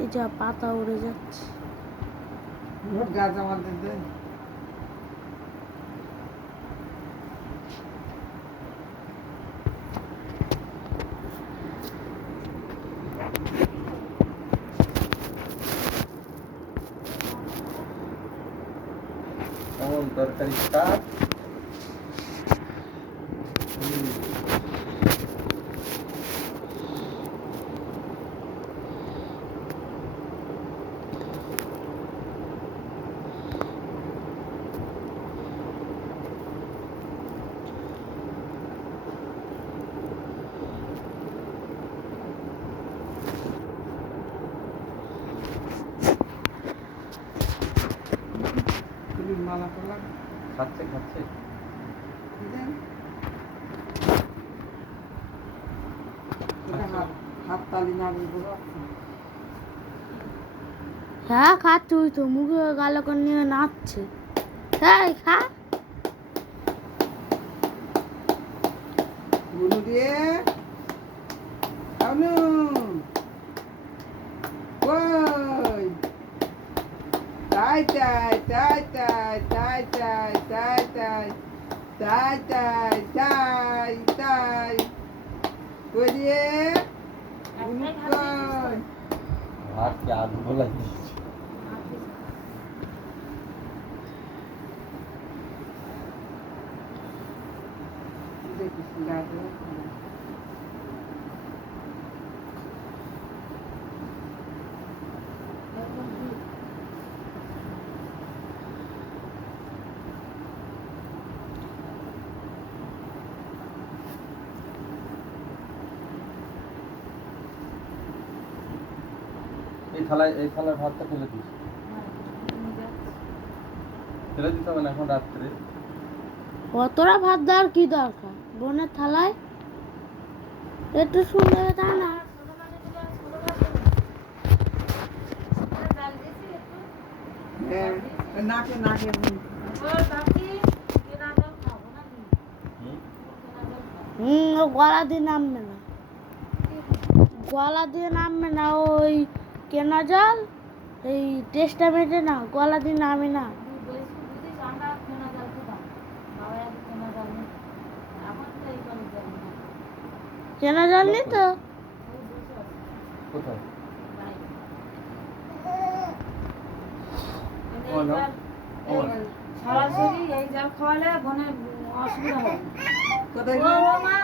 এই যা পাতা উড়ে যাচ্ছে। গাছ আমাদের দেয়। কেমন তরকারি স্টার্ট? মালা করলাম খাচ্ছে খাচ্ছে হাত তালি নাড়ি বলো। হ্যাঁ খাচ্ছে, ওই তো মুখে গালে করে নিয়ে নাচছে। হ্যাঁ খা। গুনু দিয়ে আনু কই তাই তাই তাই তাই তাই তাই তাই তাই তাই তাই তাই তাই কই দিয়ে গুনু কই ভাত কি আলু বলাই দিয়েছে? দেখিস গাছে এই থালায় ভাতটা ফেলে দিস। ফেলে দিতে হবে না এখন রাত্রে। কতটা ভাত দেওয়ার কি দরকার বোনের থালায়? একটু সুন্দর তা না। নাকে নাকে ও গলা দিয়ে নামবে না, গলা দিয়ে নামবে না। ওই কেনা জল এই টেস্টামেন্টে না, গলা দিয়ে নামে না। কেনা জল নেই তো। কোথায়? সরাসরি এই জল খাওয়ালে বোনের অসুবিধা হবে। কোথায় ও মা